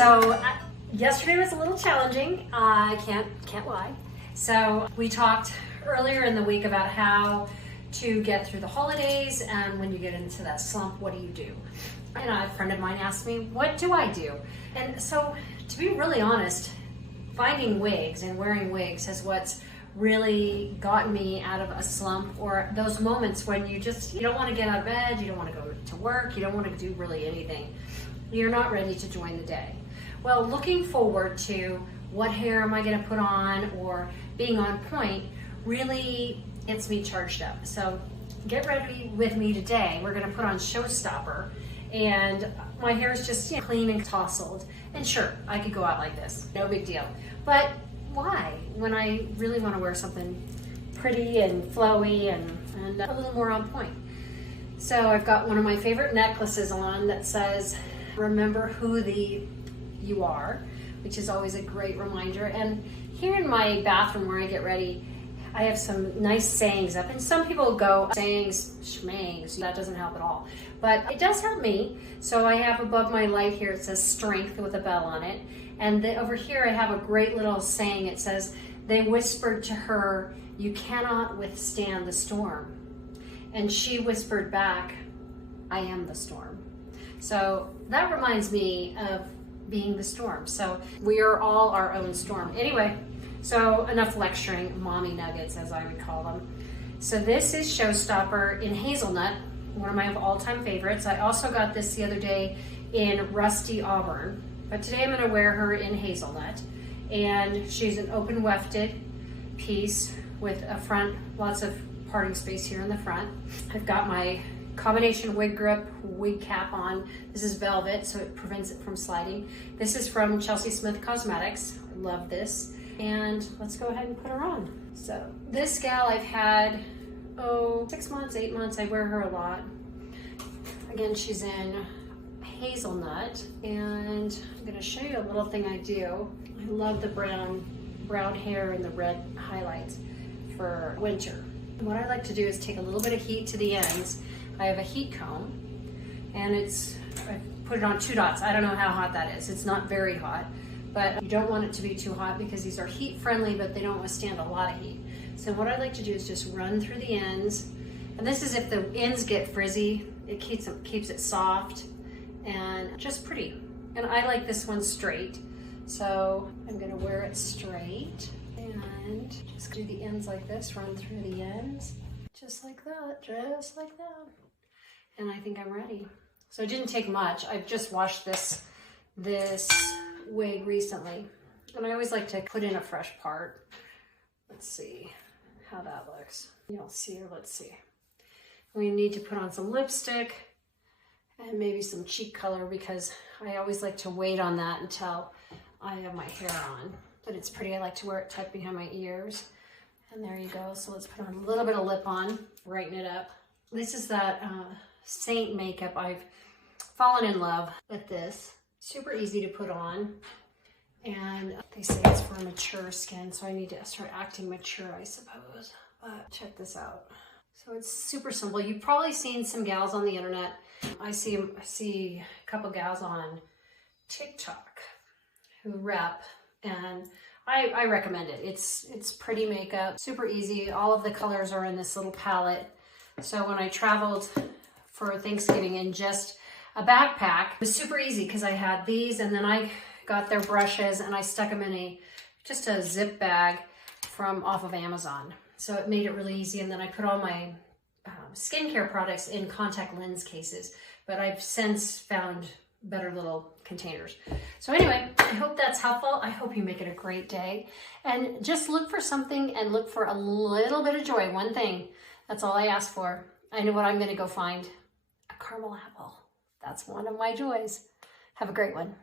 So yesterday was a little challenging. I can't lie. So we talked earlier in the week about how to get through the holidays, and when you get into that slump, what do you do? And a friend of mine asked me, what do I do? And so, to be really honest, finding wigs and wearing wigs is what's really gotten me out of a slump, or those moments when you don't want to get out of bed, you don't want to go to work, you don't want to do really anything. You're not ready to join the day. Well, looking forward to what hair am I going to put on, or being on point, really gets me charged up. So get ready with me today. We're going to put on Showstopper, and my hair is just clean and tousled. And sure, I could go out like this, no big deal. But why? When I really want to wear something pretty and flowy and a little more on point. So I've got one of my favorite necklaces on that says, remember who you are, which is always a great reminder. And here in my bathroom where I get ready, I have some nice sayings up, and some people go, sayings, schmangs, that doesn't help at all. But it does help me. So I have above my light here, it says strength with a bell on it. And over here I have a great little saying. It says, they whispered to her, you cannot withstand the storm. And she whispered back, I am the storm. So that reminds me of being the storm. So we are all our own storm. Anyway, so enough lecturing, mommy nuggets as I would call them. So this is Showstopper in Hazelnut, one of my all-time favorites. I also got this the other day in Rusty Auburn, but today I'm going to wear her in Hazelnut. And she's an open wefted piece with a front, lots of parting space here in the front. I've got my combination wig grip, wig cap on. This is velvet, so it prevents it from sliding. This is from Chelsea Smith Cosmetics. I love this. And let's go ahead and put her on. So this gal I've had, 6 months, 8 months. I wear her a lot. Again, she's in Hazelnut, and I'm gonna show you a little thing I do. I love the brown hair and the red highlights for winter. And what I like to do is take a little bit of heat to the ends. I have a heat comb, and I put it on 2 dots. I don't know how hot that is. It's not very hot, but you don't want it to be too hot because these are heat friendly, but they don't withstand a lot of heat. So what I like to do is just run through the ends. And this is if the ends get frizzy, it keeps it soft and just pretty. And I like this one straight. So I'm gonna wear it straight and just do the ends like this, run through the ends, just like that, just like that. And I think I'm ready. So it didn't take much. I've just washed this wig recently. And I always like to put in a fresh part. Let's see how that looks. You don't see her, let's see. We need to put on some lipstick and maybe some cheek color, because I always like to wait on that until I have my hair on. But it's pretty, I like to wear it tucked behind my ears. And there you go. So let's put on a little bit of lip on, brighten it up. This is that Saint makeup. I've fallen in love with this. Super easy to put on. And they say it's for mature skin, so I need to start acting mature, I suppose. But check this out. So it's super simple. You've probably seen some gals on the internet. I see a couple gals on TikTok who rep, and I recommend it. It's pretty makeup, super easy. All of the colors are in this little palette. So when I traveled for Thanksgiving in just a backpack, it was super easy because I had these, and then I got their brushes and I stuck them in just a zip bag from off of Amazon. So it made it really easy. And then I put all my skincare products in contact lens cases, but I've since found better little containers. So anyway, I hope that's helpful. I hope you make it a great day, and just look for something and look for a little bit of joy. One thing, that's all I ask for. I know what I'm gonna go find: a caramel apple. That's one of my joys. Have a great one.